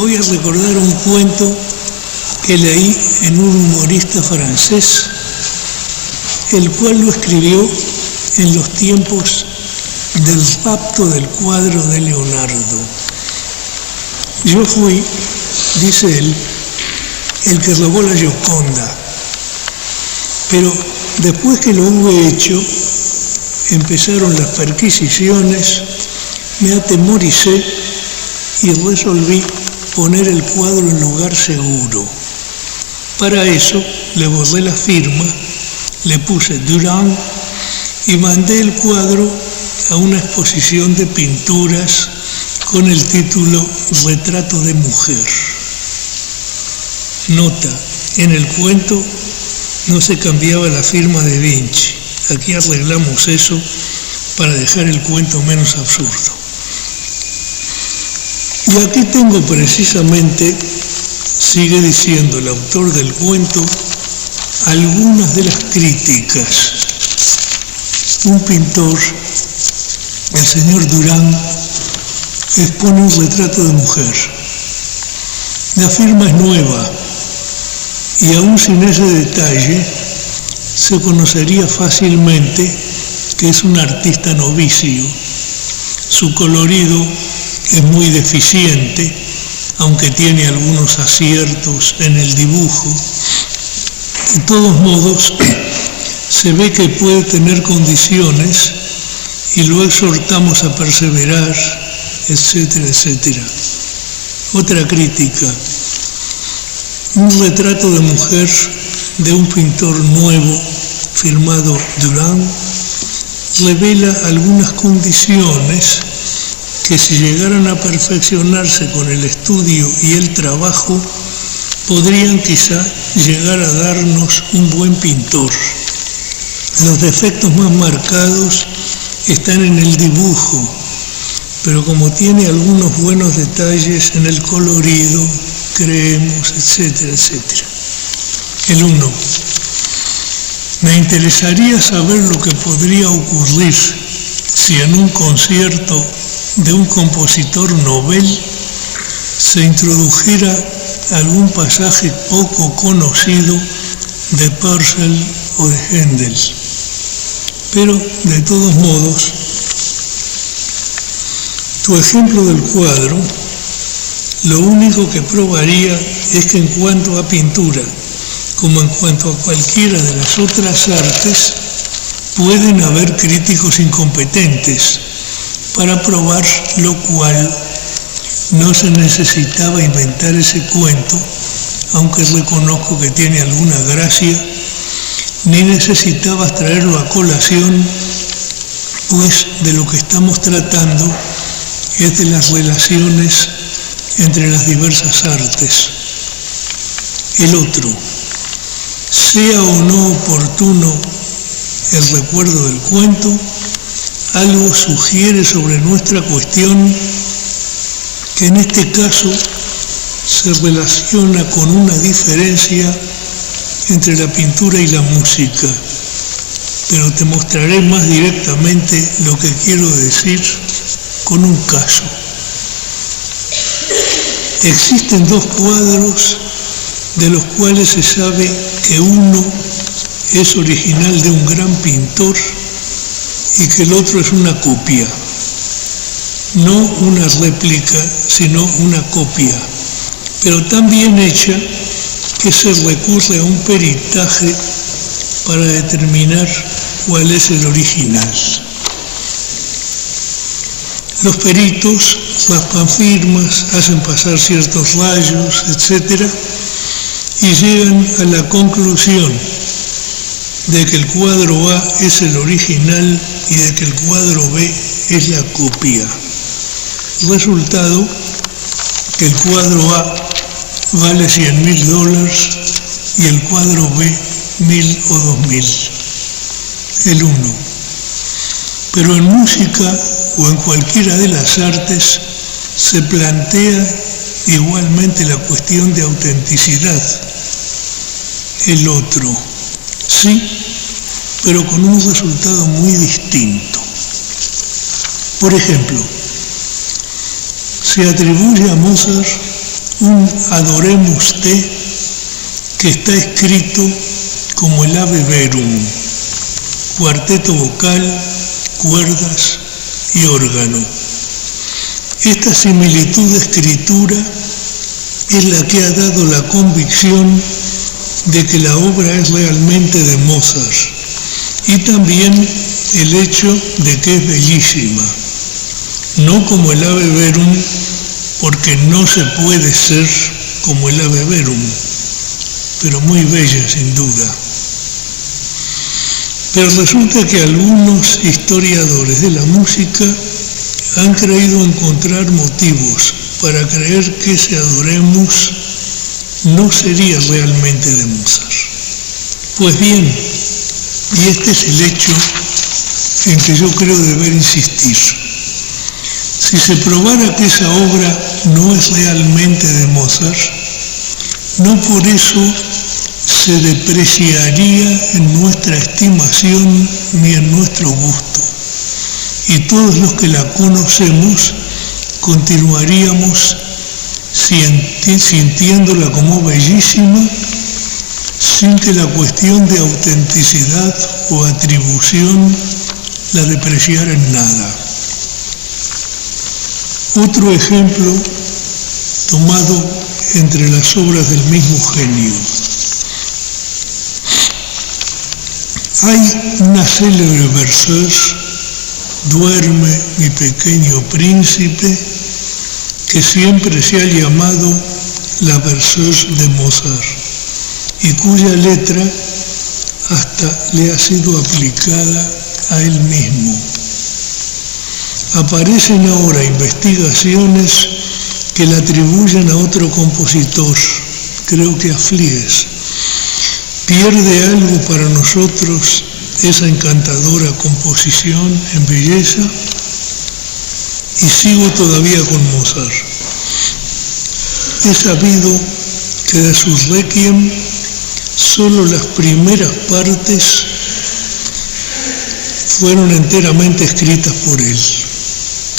voy a recordar un cuento que leí en un humorista francés, el cual lo escribió en los tiempos del rapto del cuadro de Leonardo. Yo fui, dice él, el que robó la Gioconda, pero después que lo hube hecho, empezaron las perquisiciones, me atemoricé y resolví poner el cuadro en lugar seguro. Para eso le borré la firma, le puse Durand y mandé el cuadro a una exposición de pinturas con el título Retrato de mujer. Nota, en el cuento no se cambiaba la firma de Vinci. Aquí arreglamos eso para dejar el cuento menos absurdo. Y aquí tengo precisamente, sigue diciendo el autor del cuento, algunas de las críticas. Un pintor, el señor Durand, expone un retrato de mujer. La firma es nueva y aún sin ese detalle se conocería fácilmente que es un artista novicio. Su colorido es muy deficiente, aunque tiene algunos aciertos en el dibujo. De todos modos, se ve que puede tener condiciones y lo exhortamos a perseverar, etcétera, etcétera. Otra crítica. Un retrato de mujer de un pintor nuevo, firmado Durand, revela algunas condiciones que si llegaran a perfeccionarse con el estudio y el trabajo, podrían quizá llegar a darnos un buen pintor. Los defectos más marcados están en el dibujo, pero como tiene algunos buenos detalles en el colorido, creemos, etcétera, etcétera. El 1. Me interesaría saber lo que podría ocurrir si en un concierto de un compositor novel se introdujera algún pasaje poco conocido de Purcell o de Händel. Pero, de todos modos, tu ejemplo del cuadro, lo único que probaría es que en cuanto a pintura, como en cuanto a cualquiera de las otras artes, pueden haber críticos incompetentes, para probar lo cual no se necesitaba inventar ese cuento, aunque reconozco que tiene alguna gracia, ni necesitabas traerlo a colación, pues de lo que estamos tratando es de las relaciones entre las diversas artes. El otro, sea o no oportuno el recuerdo del cuento, algo sugiere sobre nuestra cuestión que en este caso se relaciona con una diferencia entre la pintura y la música, pero te mostraré más directamente lo que quiero decir con un caso. Existen dos cuadros de los cuales se sabe que uno es original de un gran pintor y que el otro es una copia. No una réplica, sino una copia, pero tan bien hecha que se recurre a un peritaje para determinar cuál es el original. Los peritos raspan firmas, hacen pasar ciertos rayos, etc., y llegan a la conclusión de que el cuadro A es el original y de que el cuadro B es la copia. Resultado que el cuadro A vale $100.000 y el cuadro B 1.000 o 2.000. El 1. Pero en música o en cualquiera de las artes se plantea igualmente la cuestión de autenticidad. El otro. Sí, pero con un resultado muy distinto. Por ejemplo, se atribuye a Mozart un Adoremus Te que está escrito como el Ave Verum, cuarteto vocal, cuerdas y órgano. Esta similitud de escritura es la que ha dado la convicción de que la obra es realmente de Mozart, y también el hecho de que es bellísima, no como el Ave Verum, porque no se puede ser como el Ave Verum, pero muy bella sin duda. Pero resulta que algunos historiadores de la música han creído encontrar motivos para creer que ese Adoremus no sería realmente de Mozart. Pues bien, y este es el hecho en que yo creo deber insistir. Si se probara que esa obra no es realmente de Mozart, no por eso se depreciaría en nuestra estimación ni en nuestro gusto. Y todos los que la conocemos continuaríamos sintiéndola como bellísima, sin que la cuestión de autenticidad o atribución la depreciara en nada. Otro ejemplo tomado entre las obras del mismo genio. Hay una célebre berceuse, Duerme mi pequeño príncipe, que siempre se ha llamado la berceuse de Mozart y cuya letra hasta le ha sido aplicada a él mismo. Aparecen ahora investigaciones que la atribuyen a otro compositor, creo que a Flies. ¿Pierde algo para nosotros esa encantadora composición en belleza? Y sigo todavía con Mozart. He sabido que de sus Requiem solo las primeras partes fueron enteramente escritas por él.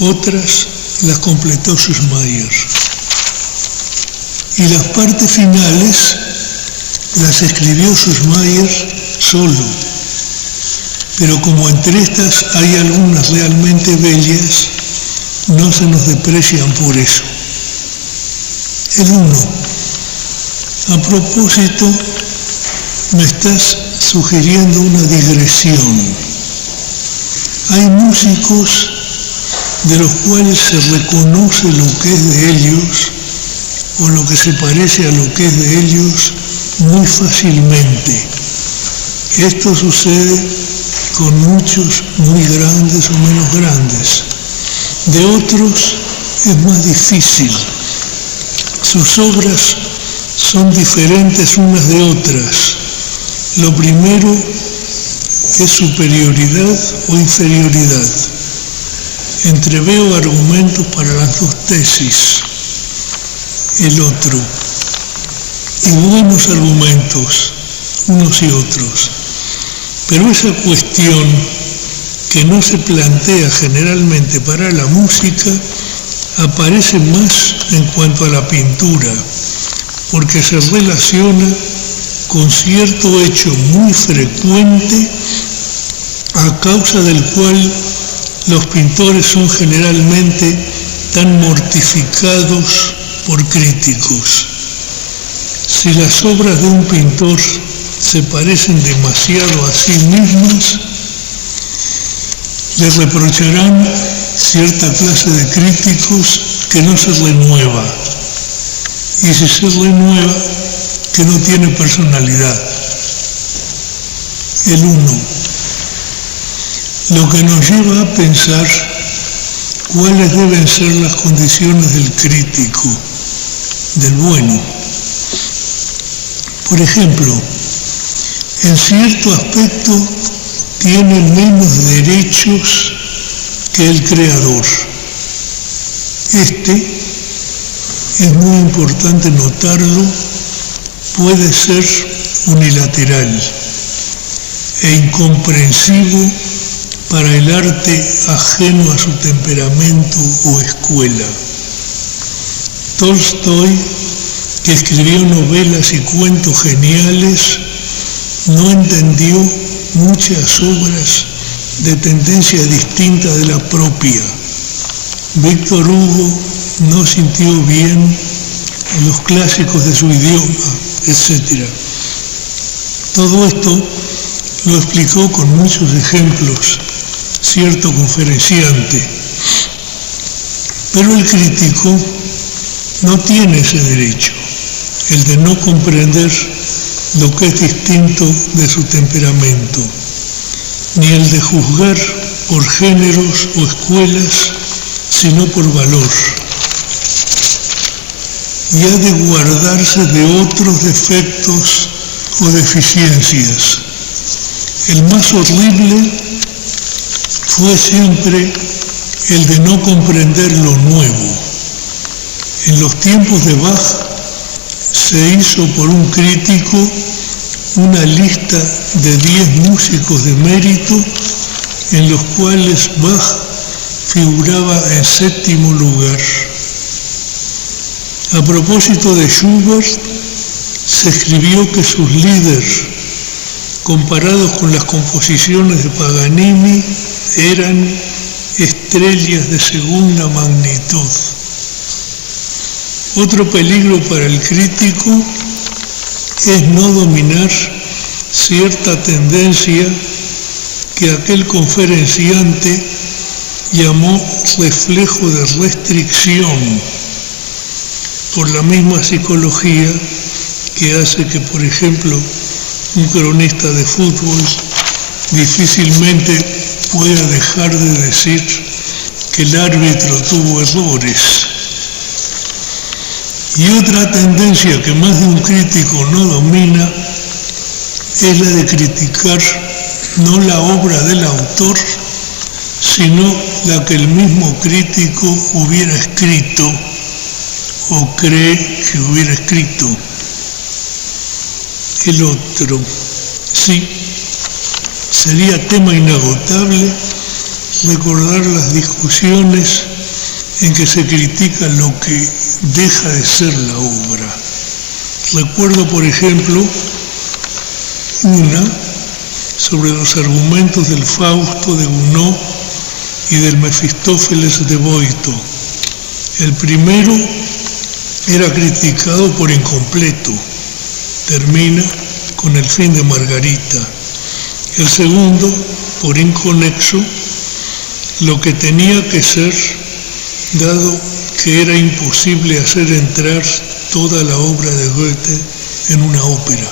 Otras las completó Schumann. Y las partes finales las escribió Schumann solo. Pero como entre estas hay algunas realmente bellas, no se nos desprecian por eso. El 1. A propósito, me estás sugiriendo una digresión. Hay músicos de los cuales se reconoce lo que es de ellos o lo que se parece a lo que es de ellos muy fácilmente. Esto sucede con muchos muy grandes o menos grandes. De otros es más difícil. Sus obras son diferentes unas de otras. Lo primero es superioridad o inferioridad. Entreveo argumentos para las dos tesis. El otro. Y buenos argumentos, unos y otros. Pero esa cuestión que no se plantea generalmente para la música aparece más en cuanto a la pintura, porque se relaciona con cierto hecho muy frecuente a causa del cual los pintores son generalmente tan mortificados por críticos. Si las obras de un pintor se parecen demasiado a sí mismas, le reprocharán cierta clase de críticos que no se renueva, y si se renueva, que no tiene personalidad. El 1. Lo que nos lleva a pensar cuáles deben ser las condiciones del crítico, del bueno. Por ejemplo, en cierto aspecto tiene menos derechos que el creador. Este, es muy importante notarlo, puede ser unilateral e incomprensivo para el arte ajeno a su temperamento o escuela. Tolstoy que escribió novelas y cuentos geniales, no entendió muchas obras de tendencia distinta de la propia. Víctor Hugo no sintió bien los clásicos de su idioma, etc. Todo esto lo explicó con muchos ejemplos cierto conferenciante, pero el crítico no tiene ese derecho, el de no comprender lo que es distinto de su temperamento, ni el de juzgar por géneros o escuelas, sino por valor. Y ha de guardarse de otros defectos o deficiencias. El más horrible fue siempre el de no comprender lo nuevo. En los tiempos de Bach se hizo por un crítico una lista de 10 músicos de mérito en los cuales Bach figuraba en 7º lugar. A propósito de Schubert, se escribió que sus líderes, comparados con las composiciones de Paganini, eran estrellas de segunda magnitud. Otro peligro para el crítico es no dominar cierta tendencia que aquel conferenciante llamó reflejo de restricción, por la misma psicología que hace que, por ejemplo, un cronista de fútbol difícilmente pueda dejar de decir que el árbitro tuvo errores. Y otra tendencia que más de un crítico no domina es la de criticar no la obra del autor, sino la que el mismo crítico hubiera escrito o cree que hubiera escrito. El otro, sí, sería tema inagotable recordar las discusiones en que se critica lo que deja de ser la obra. Recuerdo, por ejemplo, una sobre los argumentos del Fausto de Gounod y del Mefistófeles de Boito. El primero era criticado por incompleto, termina con el fin de Margarita. El segundo, por inconexo, lo que tenía que ser, dado que era imposible hacer entrar toda la obra de Goethe en una ópera.